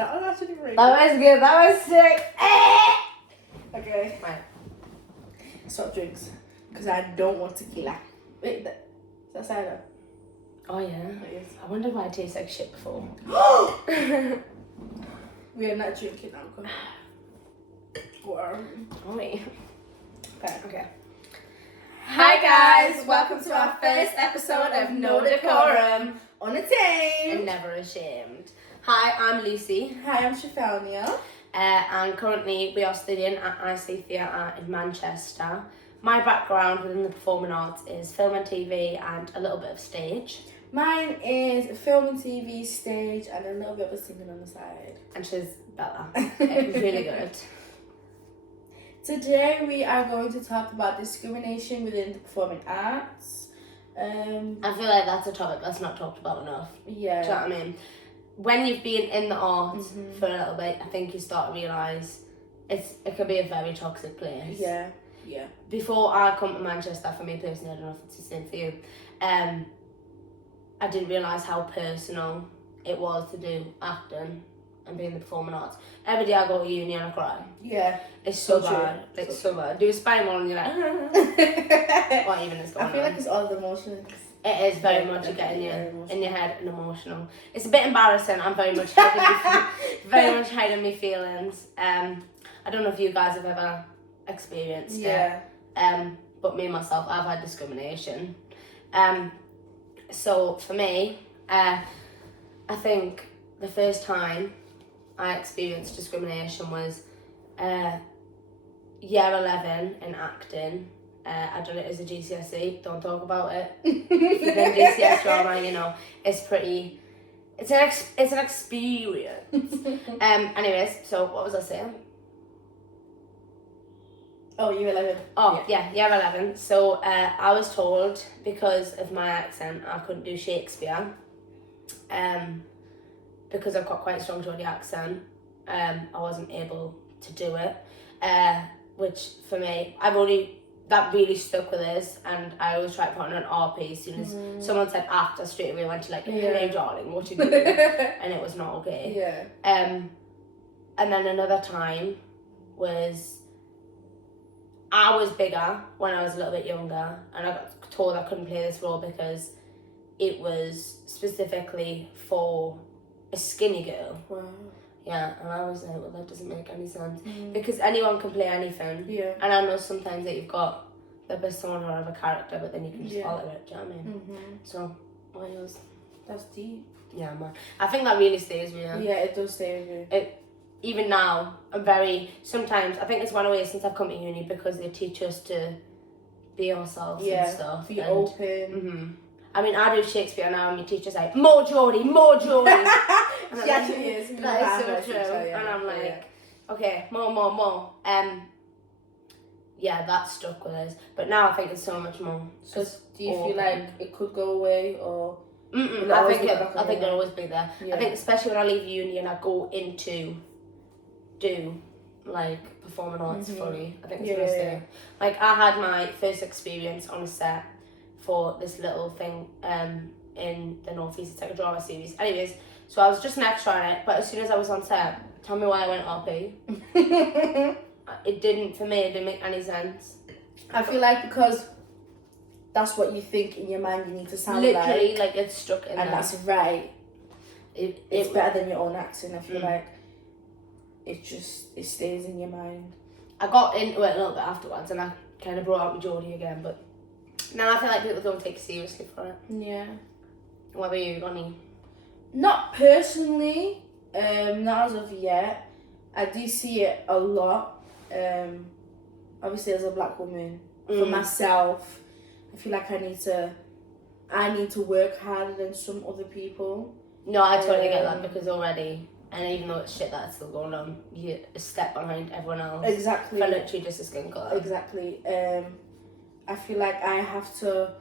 That was actually very That was good. That was sick. Okay. Right. Soft drinks. Because I don't want tequila. Wait, is that cider? Oh yeah. It is. I wonder why it tastes like shit before. We are not drinking alcohol. Or Wait. okay. Hi guys, welcome to our first episode of No Decorum. Untamed. And never ashamed. Hi, I'm Lucy. Hi, I'm Shafania. And currently we are studying at IC Theatre in Manchester. My background within the performing arts is film and TV and a little bit of stage. Mine is film and TV, stage, and a little bit of singing on the side. And she's Bella. It was really good. Today we are going to talk about discrimination within the performing arts. I feel like that's a topic that's not talked about enough. Yeah. Do you know what I mean? When you've been in the arts for a little bit, I think you start to realise it can be a very toxic place. Yeah. Before I come to Manchester, for me personally, I don't know if it's the same for you, I didn't realise how personal it was to do acting and be in the performing arts. Every day I go to uni and I cry. Yeah. It's so true. bad. It's so bad. Do a spine roll and you're like, what even is going on? I feel like it's all the emotions. It is very much you get in your head and emotional. It's a bit embarrassing. I'm very much hiding my feelings. I don't know if you guys have ever experienced it. But me myself, I've had discrimination. So for me, I think the first time I experienced discrimination was year 11 in acting. I done it as a GCSE, don't talk about it. If you've done GCS drama, you know, it's an experience. Anyways, so what was I saying? Oh, year 11. Oh, yeah, year 11. So I was told because of my accent I couldn't do Shakespeare. Because I've got quite a strong Geordie accent, I wasn't able to do it. Which for me, that really stuck with us, and I always try to put on an RP as soon as someone said act, I straight away went to like, hey darling, what you doing? And it was not okay. Yeah. And then another time was, I was bigger when I was a little bit younger, and I got told I couldn't play this role because it was specifically for a skinny girl. Wow. Yeah, and I was like, well, that doesn't make any sense. Because anyone can play anything. Yeah. And I know sometimes that you've got the persona of a character, but then you can just alter it, do you know what I mean? So, what are yours? That's deep. Yeah, man. I think that really stays with you. Yeah, it does stay with you. Even now, sometimes, I think it's one way since I've come to uni because they teach us to be ourselves and stuff. Be open. I mean, I do Shakespeare now and my teacher's like, more Geordie. She actually is. That is so true. And I'm like, okay, more. Yeah, that stuck with us. But now I think it's so much more. So do you feel like it could go away or? I think it'll always be there. Yeah. I think especially when I leave uni and I go into do like performing arts fully, I think it's gonna stay. Like I had my first experience on a set for this little thing in the North East. It's like a drama series. Anyways, so I was just an extra on it, but as soon as I was on set, tell me why I went RP. It didn't make any sense. I feel like because that's what you think in your mind you need to sound literally like it's stuck in and there. that's right. It's better than your own accent. I feel like it stays in your mind. I got into it a little bit afterwards and I kind of brought out my Geordie again, but now I feel like people don't take it seriously for it. Yeah. What about you, Ronnie? Not personally, not as of yet. I do see it a lot. Obviously as a black woman, for myself, I feel like I need to work harder than some other people. No, I totally get that because already, and even though it's shit that's still going on, you're a step behind everyone else. Exactly. For literally just a skin colour. Exactly. I feel like I have to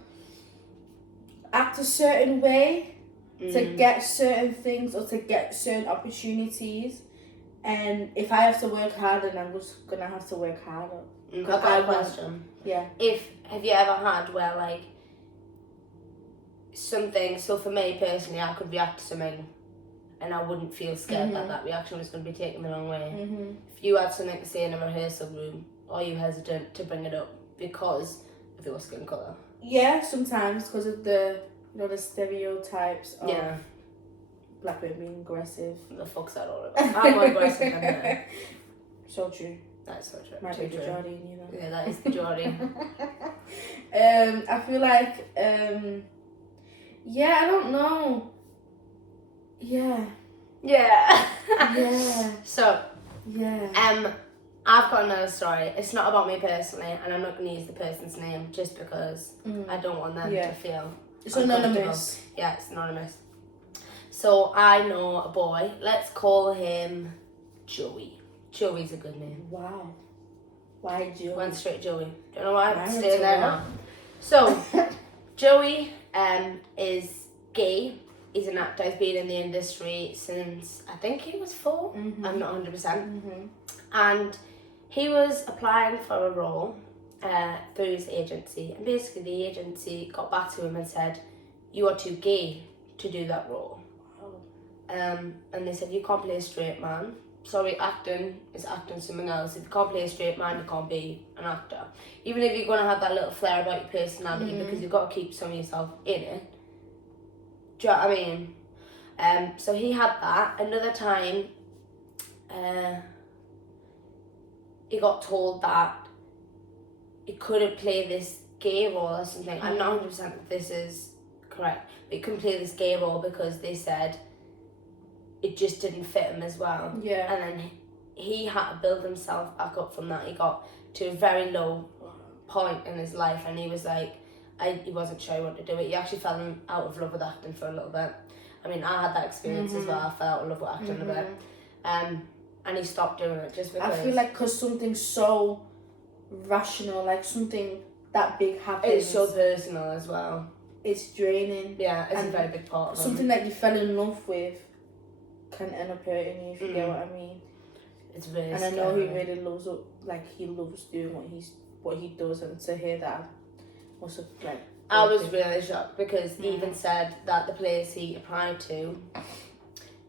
act a certain way to get certain things or to get certain opportunities. And if I have to work harder, then I'm just going to have to work harder. I've got a question. Yeah. Have you ever had where like something, so for me personally, I could react to something and I wouldn't feel scared that that reaction was going to be taken the wrong way. Mm-hmm. If you had something to say in a rehearsal room, are you hesitant to bring it up because of your skin colour? Yeah, sometimes because of the the stereotypes of black women being aggressive. The fuck's that all about? I'm more aggressive than her. So true. That's so true. Might be the majority, you know. Yeah, that is the majority. I feel like, yeah, I don't know. Yeah. Yeah. Yeah. So, yeah. I've got another story. It's not about me personally, and I'm not going to use the person's name just because I don't want them to feel It's anonymous. Yeah, it's anonymous. So I know a boy. Let's call him Joey. Joey's a good name. Wow. Why Joey? Went straight Joey. Don't know why. I'm staying there now. So, Joey is gay. He's an actor. He's been in the industry since I think he was 4. I'm not 100%. And he was applying for a role through his agency, and basically the agency got back to him and said, "You are too gay to do that role." And they said, "You can't play a straight man. Sorry, acting is acting something else. If you can't play a straight man, you can't be an actor. Even if you're going to have that little flair about your personality, because you've got to keep some of yourself in it." Do you know what I mean? So he had that. Another time, he got told that he couldn't play this gay role or something. I'm not 100% if this is correct. But he couldn't play this gay role because they said it just didn't fit him as well. Yeah. And then he had to build himself back up from that. He got to a very low point in his life, and he was like, he wasn't sure he wanted to do it. He actually fell out of love with acting for a little bit. I mean, I had that experience as well. I fell out of love with acting a bit. And he stopped doing it just because... I feel like because something so rational, like something that big happens... It's so personal as well. It's draining. Yeah, it's a very big part of something that you fell in love with can end up hurting you, if you get what I mean. It's really And scary. I know he really loves it, like he loves doing what he does, and to hear that must have like... I was really shocked because he even said that the place he applied to,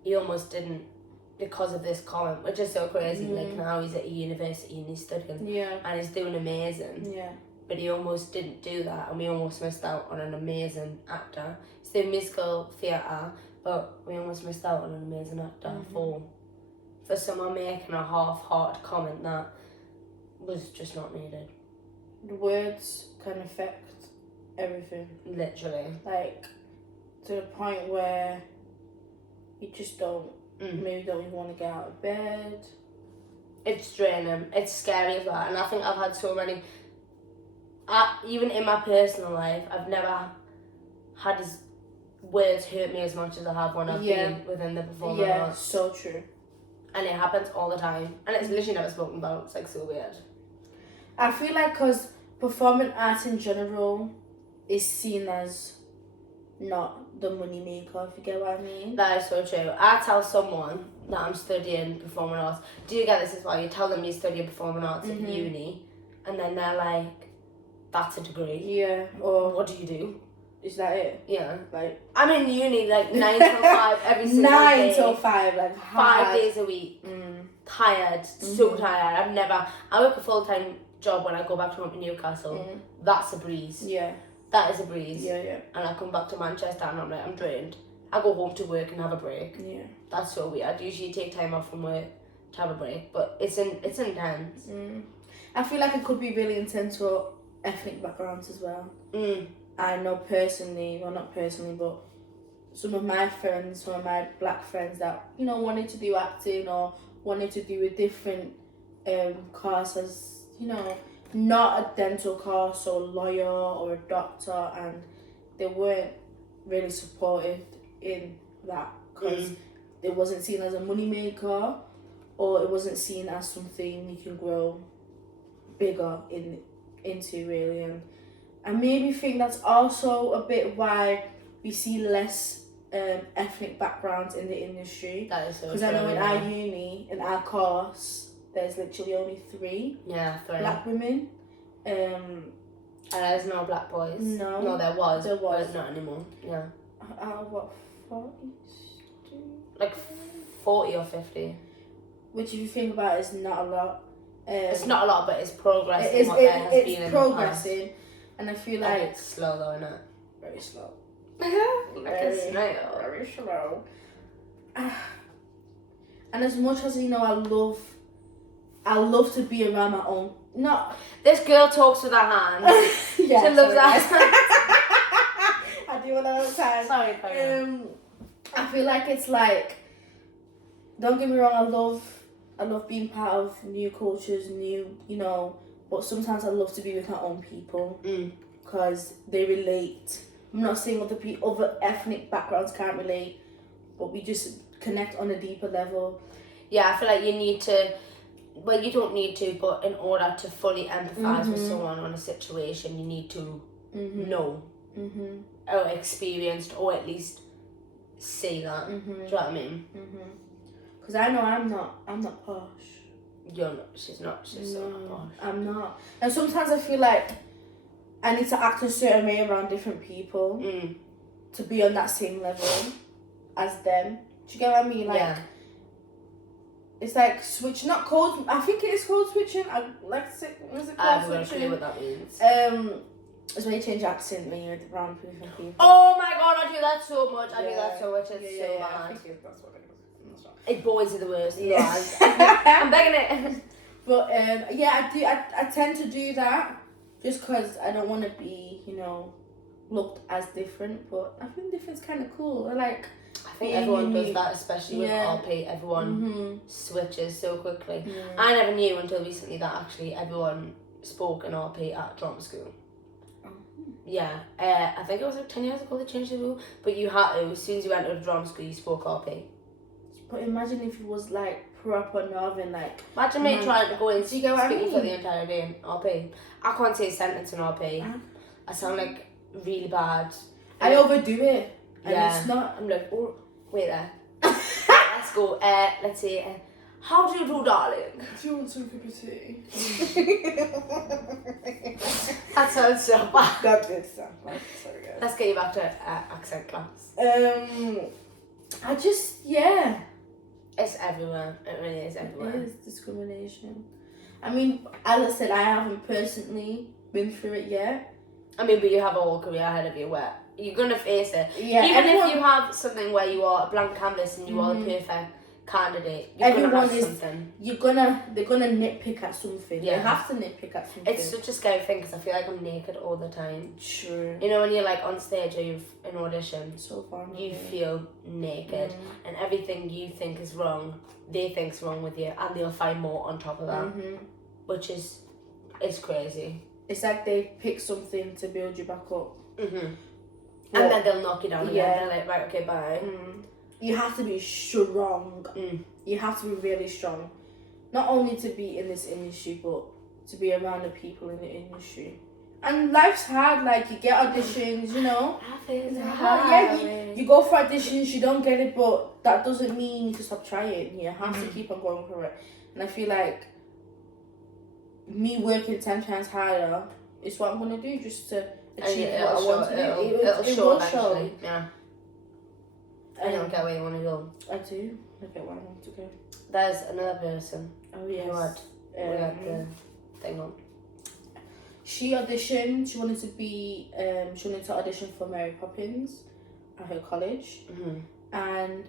he almost didn't, because of this comment, which is so crazy. Like now he's at a university and he's studying, and he's doing amazing. Yeah. But he almost didn't do that, and we almost missed out on an amazing actor. He's doing musical theatre, but we almost missed out on an amazing actor for someone making a half-hearted comment that was just not needed. The words can affect everything. Literally. Like, to the point where you just don't, maybe don't even want to get out of bed. It's draining. It's scary as well. And I think I've had so many... even in my personal life, I've never had his words hurt me as much as I have when I've been within the performing arts. Yeah, so true. And it happens all the time. And it's literally never spoken about. It's like so weird. I feel like because performing arts in general is seen as not the money maker, if you get what I mean. That is so true. I tell someone that I'm studying performing arts, do you get this as well? You tell them you study performing arts at uni, and then they're like, that's a degree. Yeah. Or what do you do? Is that it? Yeah. Like, I'm in uni like 9 till 5 every single 9 day. till 5, like hard. 5 days a week. Tired, so tired. I work a full-time job when I go back home to Newcastle. That's a breeze. Yeah. That is a breeze. Yeah. And I come back to Manchester and I'm like, I'm drained. I go home to work and have a break. Yeah. That's so weird. I usually take time off from work to have a break, but it's intense. I feel like it could be really intense for ethnic backgrounds as well. I know personally, well not personally, but some of my friends, some of my black friends that, you know, wanted to do acting or wanted to do a different course as, you know, not a dental course or lawyer or a doctor, and they weren't really supported in that because it wasn't seen as a money maker, or it wasn't seen as something you can grow bigger into really. And I maybe think that's also a bit why we see less ethnic backgrounds in the industry. That is so true. Because I know in our uni, in our course, there's literally only 3 black women. And there's no black boys. No, there was. There was. But not anymore. Yeah. Out of what, 40? like 40 or 50. Which, if you think about it, is not a lot. It's not a lot, but it's progressing. It's progressing, and I feel like it's slow though, isn't it? Very slow. Very slow. Very slow. And as much as I love to be around my own. Not this girl talks with her hands. Yeah, she loves that. I do it all the time. Sorry, I feel like it's like, don't get me wrong, I love being part of new cultures, but sometimes I love to be with my own people because they relate. I'm not saying other ethnic backgrounds can't relate, but we just connect on a deeper level. Yeah, I feel like you need to, well, you don't need to, but in order to fully empathise with someone on a situation, you need to know or experienced or at least see that. Do you know what I mean? Because I know I'm not posh. You're not. She's not. She's so not posh. I'm not. And sometimes I feel like I need to act a certain way around different people to be on that same level as them. Do you get what I mean? Like, it's like switch, not code. I think it is code switching. I have no clue what that means. It's when you change accent when you're around different people. Oh my god, I do that so much. I do that so much. It's so bad. I think that's what it is. Boys are the worst. Yeah. I'm begging it. But I tend to do that just because I don't want to be, looked as different. But I think different's kind of cool. I think everyone does that, especially with RP. Everyone switches so quickly. I never knew until recently that actually everyone spoke in RP at drama school. Yeah, I think it was like 10 years ago they changed the rule, but you had to, as soon as you went to a drama school, you spoke RP. But imagine if it was like proper Northern, like. Imagine me trying to go and speak for the entire day in RP. I can't say a sentence in RP. I sound like really bad. I overdo it. And yeah. It's not. I'm like, oh, wait there. Right, let's go. Let's see. How do you do, darling? Do you want some cup of tea? That sounds so bad. That did sound bad. Sorry, guys. Let's get you back to accent class. I just, It's everywhere. It really is everywhere. It is discrimination. I mean, as I said, I haven't personally been through it yet. I mean, but you have a whole career ahead of you where you're going to face it. Yeah, even if you have something where you are a blank canvas and you are the perfect candidate, you're going to have something. They're gonna nitpick at something. Yeah. They have to nitpick at something. It's such a scary thing because I feel like I'm naked all the time. True. You know, when you're like on stage or you've an audition, so far, you feel naked and everything you think is wrong, they think's wrong with you, and they'll find more on top of that, which is crazy. It's like they pick something to build you back up. And then they'll knock you down again. They're like, right, okay, bye. You have to be strong. You have to be really strong. Not only to be in this industry, but to be around the people in the industry. And life's hard. Like, you get auditions, It's hard. Yeah, you go for auditions, you don't get it, but that doesn't mean you need to stop trying. You have to keep on going for it. And I feel like me working 10 times harder is what I'm going to do just to achieve what I want to do. It'll show eventually. Yeah. I don't get where you want to go. I do. I get where I want to go. There's another person. Oh, yes. Who had the thing on. She auditioned. She wanted to audition for Mary Poppins at her college. And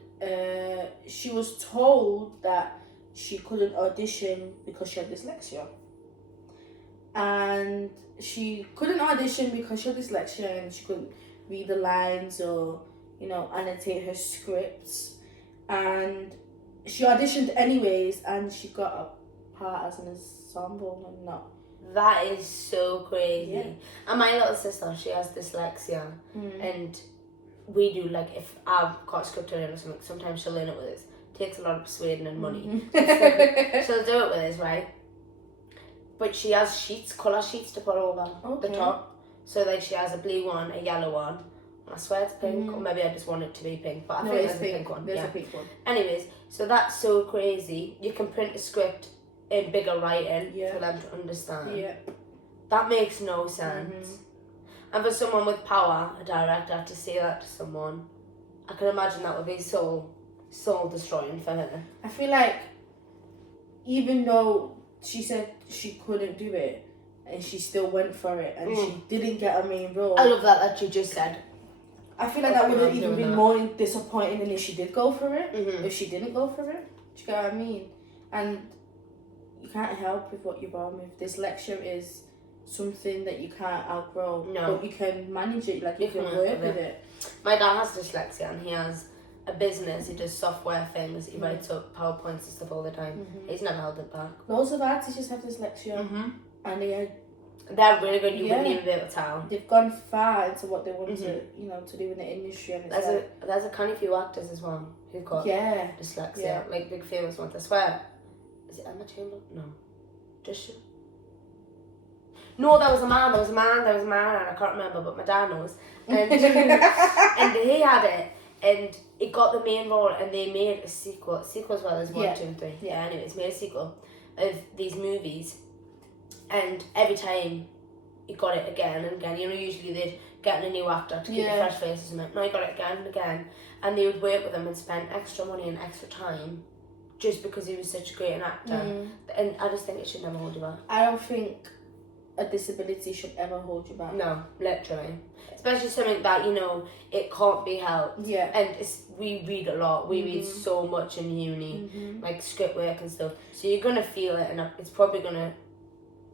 she was told that she couldn't audition because she had dyslexia. And she couldn't audition because she had dyslexia and she couldn't read the lines or, annotate her scripts. And she auditioned anyways and she got a part as an ensemble and not. That is so crazy. Yeah. And my little sister, she has dyslexia. And we do, like, if I've got a script to learn or something, sometimes she'll learn it with us. It takes a lot of persuading and money. She'll do it with us, right? But she has colour sheets to put over the top. So, like, she has a blue one, a yellow one. I swear it's pink, or maybe I just want it to be pink, but I think there's a pink one. There's a pink one. Anyways, so that's so crazy. You can print a script in bigger writing for them to understand. Yeah. That makes no sense. And for someone with power, a director, to say that to someone, I can imagine that would be so soul destroying for her. I feel like even though she said she couldn't do it, and she still went for it, and she didn't get a main role. I love that you just said. I feel like that would have even been more disappointing than if she did go for it. Mm-hmm. If she didn't go for it, do you get what I mean? And you can't help with what you're born with. Dyslexia is something that you can't outgrow. No. But you can manage it, like you can work with it. My dad has dyslexia and he has a business, he does software things, he writes up PowerPoints and stuff all the time. He's never held it back. Loads of our teachers have dyslexia. And they're really good, you wouldn't even be able to tell. They've gone far into what they want to, to do in the industry. And there's a kind of few actors as well who've got dyslexia, like big famous ones. I swear, is it Emma Chamberlain? No. Does she? No, there was a man, and I can't remember, but my dad knows. And, and he had it, and it got the main role, and they made a sequel. Sequels, well, there's 1, 2, and 3. Yeah, anyways, made a sequel of these movies, and every time he got it again and again. Usually they'd get a new actor to keep a fresh face or something. No, he got it again and again, and they would work with him and spend extra money and extra time just because he was such a great actor. And I just think it should never hold you back. I don't think a disability should ever hold you back. No, literally. Especially something that, it can't be helped. Yeah. And we read a lot. We read so much in uni, like script work and stuff. So you're going to feel it, and it's probably going to,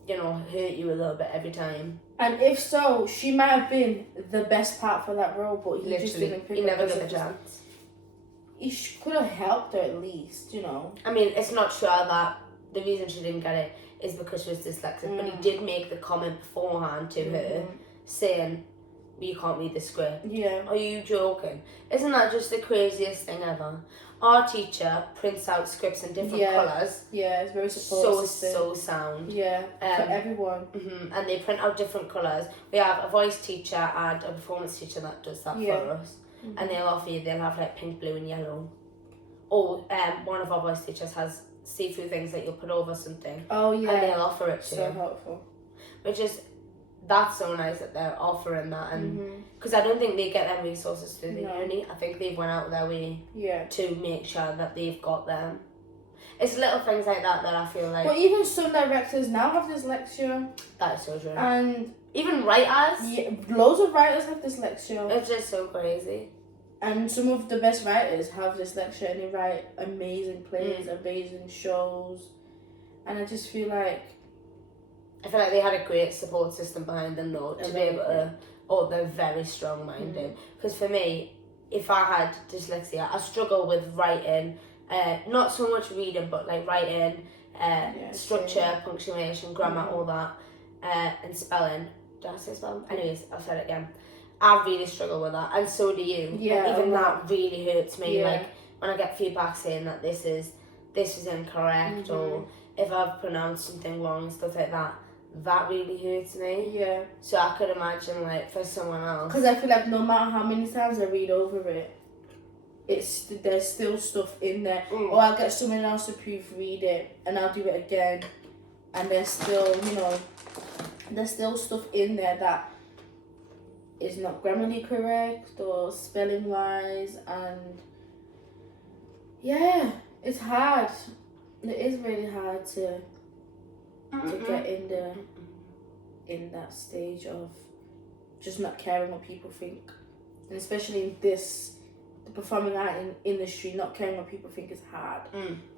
hurt you a little bit every time. And if so, she might have been the best part for that role, but he just didn't pick her. He never got a chance. He could have helped her at least, I mean, it's not sure that the reason she didn't get it is because she was dyslexic, but he did make the comment beforehand to her saying, you can't read the script. Yeah. Are you joking? Isn't that just the craziest thing ever? Our teacher prints out scripts in different colours. Yeah, it's very supportive. So sound. Yeah, for everyone. And they print out different colours. We have a voice teacher and a performance teacher that does that for us. And they'll have like pink, blue and yellow. Or one of our voice teachers has see-through things that you'll put over something. Oh yeah. And they'll offer it to you. So helpful. Which is, that's so nice that they're offering that, and because I don't think they get them resources through the uni. I think they've went out of their way to make sure that they've got them. It's little things like that I feel like. But even some directors now have dyslexia. That is so true. And even writers. Yeah, loads of writers have dyslexia. It's just so crazy. And some of the best writers have dyslexia, and they write amazing plays, amazing shows. And I just feel like... I feel like they had a great support system behind them, though, to be able to... Or they're very strong-minded. Because for me, if I had dyslexia, I struggle with writing, not so much reading, but like writing, structure, punctuation, grammar, all that, and spelling. Did I say spelling? Anyways, I've said it again. I really struggle with that, and so do you. Yeah, even that really hurts me. Like when I get feedback saying that this is incorrect, or if I've pronounced something wrong and stuff like that, that really hurts me. Yeah. So I could imagine, like, for someone else. Because I feel like no matter how many times I read over it, there's still stuff in there. Or I'll get someone else to proofread it, and I'll do it again, and there's still, there's still stuff in there that is not grammatically correct or spelling wise, and yeah, it's hard. It is really hard to get in that stage of just not caring what people think, and especially in the performing art industry, not caring what people think is hard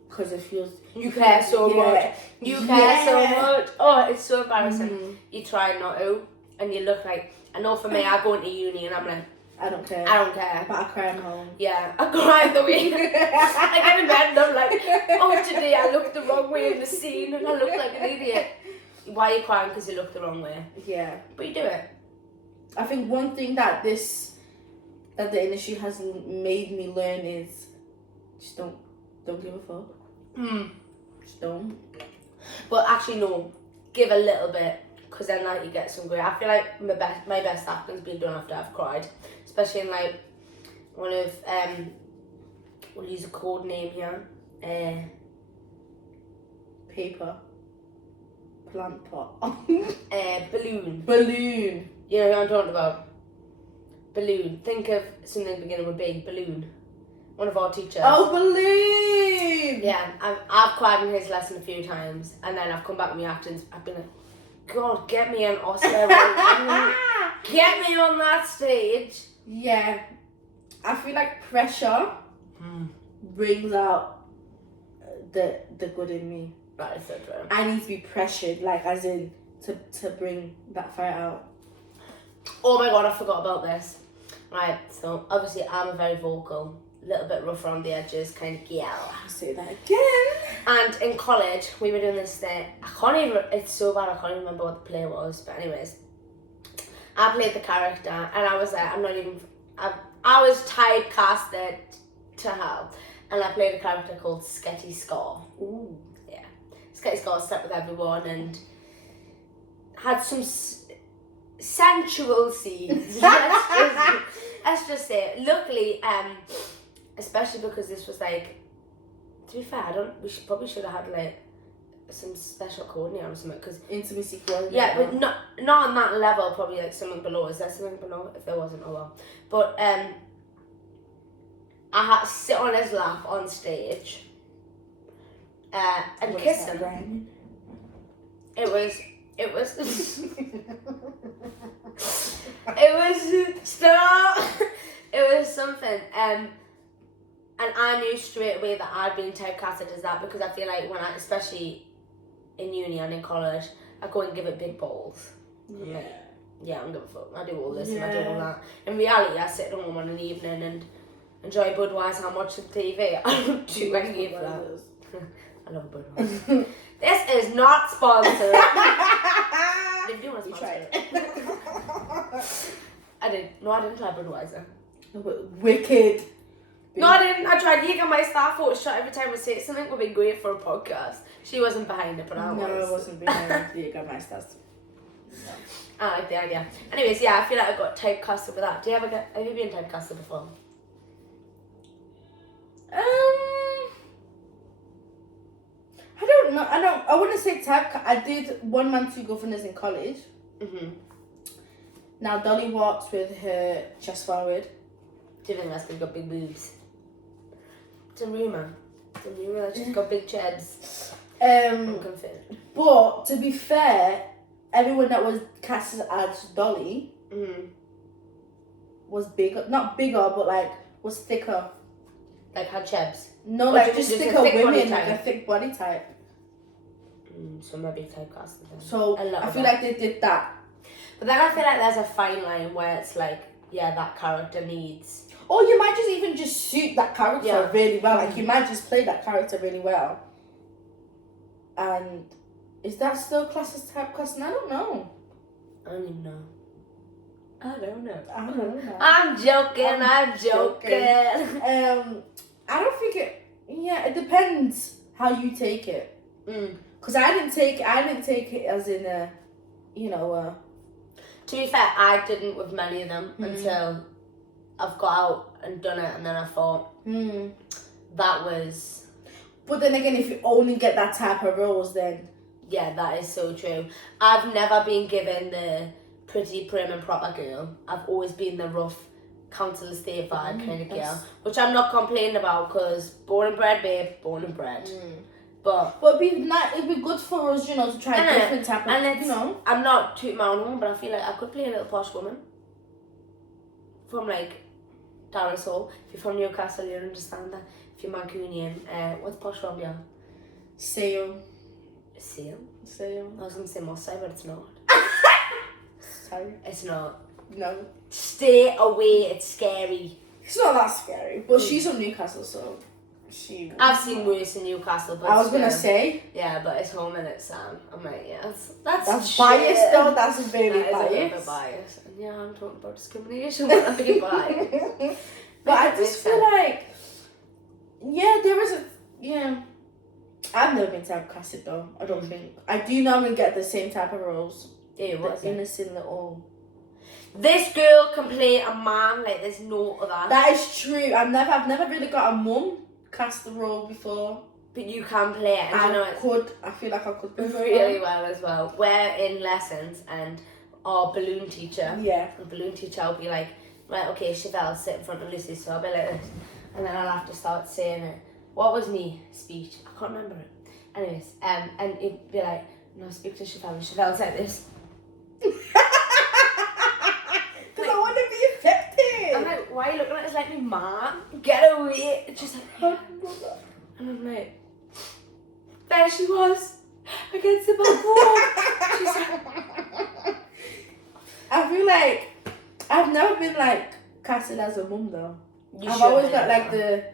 because it feels you care so much. You care so much. Oh, it's so embarrassing. You try not to, and you look like. I know for me, I go into uni and I'm like, I don't care. But I cry at home. Yeah, I cry the way. I get in bed and I'm like, oh, today I looked the wrong way in the scene and I look like an idiot. Why are you crying? Because you look the wrong way. Yeah. But you do it. I think one thing that the industry has made me learn is just don't give a fuck. Just don't. But actually, no. Give a little bit. Because then, like, you get some great... I feel like my best acting's been done after I've cried. Especially in, like, one of... we'll use a code name here. Paper. Plant pot. Balloon. Balloon. You know who I'm talking about? Balloon. Think of something beginning with B. Balloon. one of our teachers. Oh, believe! Yeah, I've cried in his lesson a few times, and then I've come back with my acting. I've been like, God, get me an Oscar. Get me on that stage. Yeah. I feel like pressure brings out the good in me. That is so true. I need to be pressured, like as in to bring that fire out. Oh my God, I forgot about this. Right, so obviously I'm a very vocal, little bit rough around the edges kind of girl. I'll say that again. And in college, we were doing this thing. It's so bad I can't even remember what the play was. But anyways, I played the character and I was like, I was typecasted to hell. And I played a character called Sketty Scar. Ooh. Yeah. Sketty Scar slept with everyone and had some sensual scenes. Let's just say. Luckily, especially because this was like, to be fair, we should have had like some special coordinator or something, because Intimacy coordinator. yeah, but not on that level. Probably like something below. Is there something below? If there wasn't, oh well. But I had to sit on his lap on stage and kiss him. Brian? It was it was stop. It was something. And I knew straight away that I'd been typecasted as that, because I feel like when especially in uni and in college, I go and give it big balls. Yeah. Like, yeah, I don't give a fuck. I do all this and I do all that. In reality, I sit at home on an evening and enjoy Budweiser and watch the TV. I don't do any of that. I love Budweiser. This is not sponsored. They do want to sponsor it. I didn't try Budweiser. Wicked. No, I didn't. I tried Jägermeister. Photo shot every time I say something would be great for a podcast. She wasn't behind it, but I was. No, I wasn't behind Jägermeister. No. I like the idea. Anyways, yeah, I feel like I got typecasted with that. Have you been typecasted before? I don't know. I wouldn't say type. I did one man, two governors in college. Mhm. Now Dolly walks with her chest forward. Do you think that's because she's got big boobs? It's a rumour. That she's got big chebs. I'm confused. But to be fair, everyone that was cast as Dolly was bigger. Not bigger, but like was thicker. Like had chebs? No, Or like just just a thicker thick body women, type? like a thick body type. So maybe typecasted then. So I feel like they did that. But then I feel like there's a fine line where it's like, yeah, that character needs. Or you might just suit that character really well. Like you might just play that character really well. And is that still classed as typecasting? I don't know. I don't even know. I don't know. I'm joking. I'm joking. I don't think it. Yeah, it depends how you take it. Because I didn't take it as in a, To be fair, I didn't with many of them until I've got out and done it, and then I thought that was. But then again, if you only get that type of roles, then yeah, that is so true. I've never been given the pretty, prim and proper girl. I've always been the rough council estate vibe kind of girl, which I'm not complaining about, because born and bred, babe, born and bred. But it'd be good for us, to try different type of, and I'm not tooting my own horn, but I feel like I could play a little posh woman from like Darren's Hall. If you're from Newcastle, you'll understand that. If you're Mancunian, what's posh from you? Sale. I was gonna say Mossai, but it's not. Sorry. It's not. No. Stay away. It's scary. It's not that scary, but she's from Newcastle, so she. I've seen worse in Newcastle, but I was gonna say. Yeah, but it's home and it's I'm like, yeah, that's biased though. That's very biased. A little bit biased. And yeah, I'm talking about discrimination, but I'm being biased. But I just feel like, there is I've never been typecasted though. I don't think. I do normally get the same type of roles. What's the innocent little. This girl can play a man like there's no other. That is true. I've never really got a mum cast the role before. But you can play it, and I feel like I could really well as well. We're in lessons, and our balloon teacher. Yeah. The balloon teacher will be like, right, okay, Chevelle, sit in front of Lucy. So I'll be like this. and then I'll have to start saying it. What was me speech? I can't remember it. Anyways, and it'd be like, no, speak to Chevelle. And Chevelle's like this. Because I want to be effective. I'm like, why are you looking at us like me, ma? Get away. It's just like, yeah. And I'm like, there she was, against the back wall. She's like, I feel like I've never been like casted as a mum though. I've should, always got like the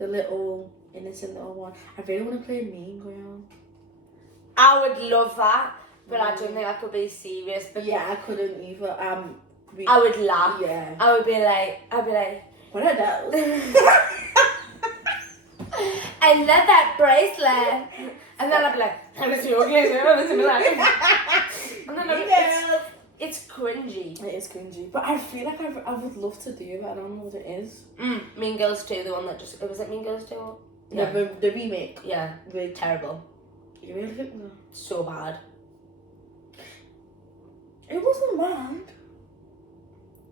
little innocent little one. I really want to play Mean Girl. I would love that, but I don't think I could be serious. But Yeah, I couldn't either. I would laugh. Yeah. I would be like, what are those? I love that bracelet. And then I'd be like, and then it's cringy. It is cringy, but I feel like I would love to do that. I don't know what it is. Mean Girls 2, the one that just, was it Mean Girls 2? Yeah. The remake. Yeah, Really terrible. You really think so? So bad. It wasn't bad.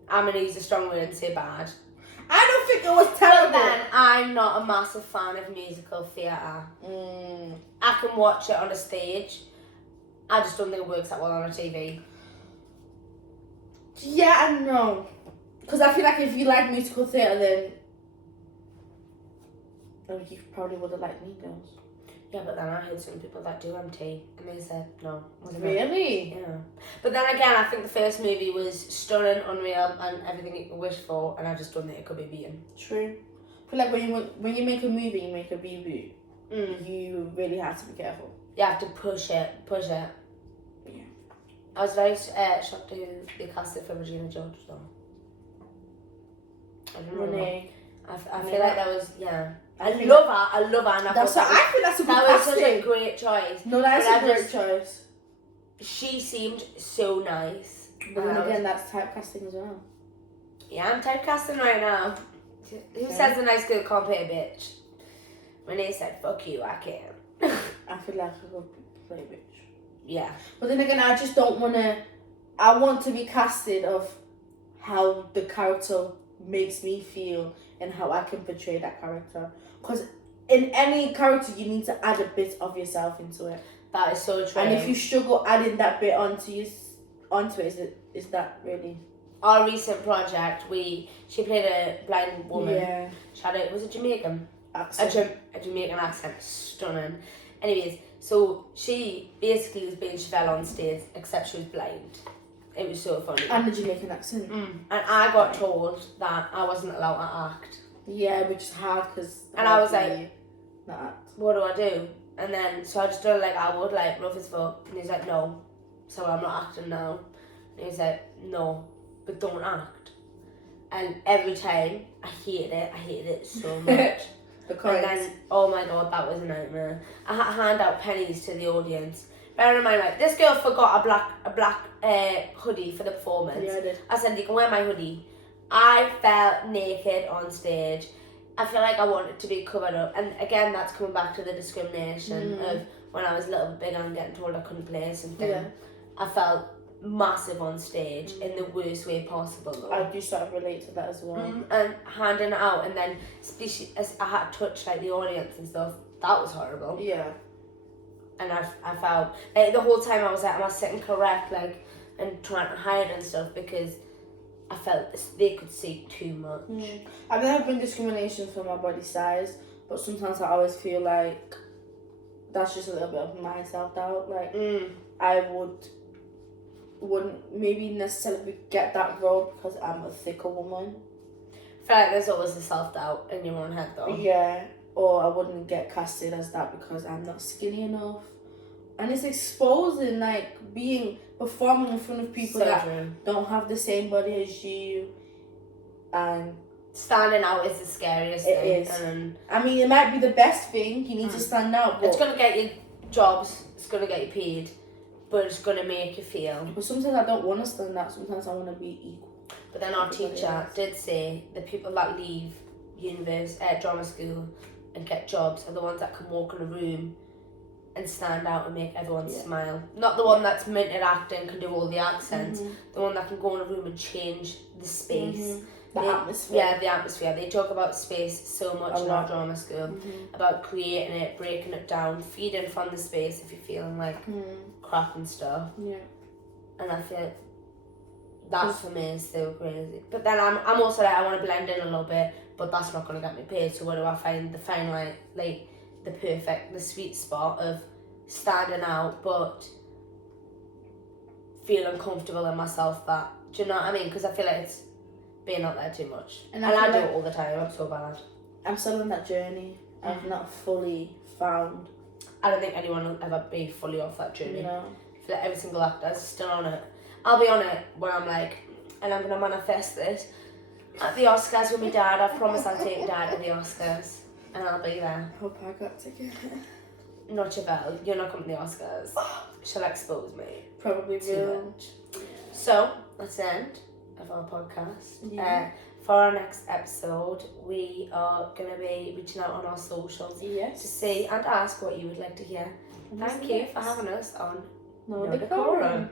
I'm gonna use a strong word and say bad. I don't think it was terrible. But then, I'm not a massive fan of musical theatre. I can watch it on a stage. I just don't think it works that well on a TV. Yeah and no. Because I feel like if you like musical theatre, then you probably would have liked Mean Girls. Yeah, but then I heard some people that do MT, and they said no. Really? Yeah. But then again, I think the first movie was stunning, unreal, and everything you could wish for, and I just don't think it could be beaten. True. I feel like when you make a movie, you make a reboot, you really have to be careful. You have to push it. Yeah. I was very shocked to be casted for Regina George, though. I don't know. Renee. I feel like that was, yeah. I love her. And I feel that's a good that was such a casting. great choice. No, that's a great choice. She seemed so nice. But then again, that's typecasting as well. Yeah, I'm typecasting right now. Who says a nice girl can't play a bitch? Renee said, fuck you, I can. I feel like I could play a bitch. Yeah. But then again, I just don't want to... I want to be casted of how the character makes me feel and how I can portray that character. Because in any character, you need to add a bit of yourself into it. That is so true. And if you struggle adding that bit onto it, is that really... Our recent project, she played a blind woman. Yeah. She had was it Jamaican? Accent. A Jamaican accent, stunning. Anyways, so she basically was being Chevelle on stage, except she was blind. It was so funny. And the Jamaican accent. And I got told that I wasn't allowed to act. Yeah, which is hard because... And I was like, not act. what do I do? And then, so I just done like I would, like, rough as fuck. And he's like, no. So I'm not acting now. And he's like, no, but don't act. And every time, I hated it so much. And then, oh my god, that was a nightmare. I had to hand out pennies to the audience. Bear in mind, like, this girl forgot a black hoodie for the performance. Yeah, I did. I said, you can wear my hoodie. I felt naked on stage. I feel like I wanted to be covered up. And again, that's coming back to the discrimination of when I was a little bit bigger and getting told I couldn't play something. Yeah. I felt massive on stage in the worst way possible, though. I do sort of relate to that as well. And handing it out, and then especially as I had to touch like the audience and stuff, that was horrible. Yeah. And I felt like the whole time I was like, am I sitting correct, like, and trying to hide and stuff, because I felt they could see too much. I've never been discrimination for my body size, but sometimes I always feel like that's just a little bit of my self-doubt. Like, I wouldn't maybe necessarily get that role because I'm a thicker woman. I feel like there's always a self-doubt in your own head, though. Yeah, or I wouldn't get casted as that because I'm not skinny enough. And it's exposing, like, performing in front of people don't have the same body as you. And standing out is the scariest thing. It is. I mean, it might be the best thing. You need to stand out. But it's going to get you jobs. It's going to get you paid. But it's going to make you feel. But sometimes I don't want to stand out. Sometimes I want to be equal. But then our teacher did say the people that leave drama school and get jobs are the ones that can walk in a room and stand out and make everyone smile. Not the one that's minted acting, can do all the accents. The one that can go in a room and change the space. The atmosphere. Yeah, the atmosphere. They talk about space so much in our drama school. About creating it, breaking it down, feeding from the space if you're feeling like crap and stuff. Yeah. And I feel that for me is so crazy. But then I'm also like, I want to blend in a little bit, but that's not going to get me paid. So where do I find the fine line, like the sweet spot of standing out, but feeling comfortable in myself? That, do you know what I mean? Because I feel like it's being out there too much, and I do it all the time. I'm so bad. I'm still on that journey. I've not fully found. I don't think anyone will ever be fully off that journey. No. I feel like every single actor is still on it. I'll be on it when I'm like, and I'm gonna manifest this at the Oscars with my dad. I promise I'll take Dad to the Oscars, and I'll be there. Hope I got ticket. Not Chevelle, you're not coming to the Oscars. She'll expose me. Probably will. Much. So that's the end of our podcast. Yeah. For our next episode, we are going to be reaching out on our socials to see and ask what you would like to hear. Thank you for having us on No Decorum.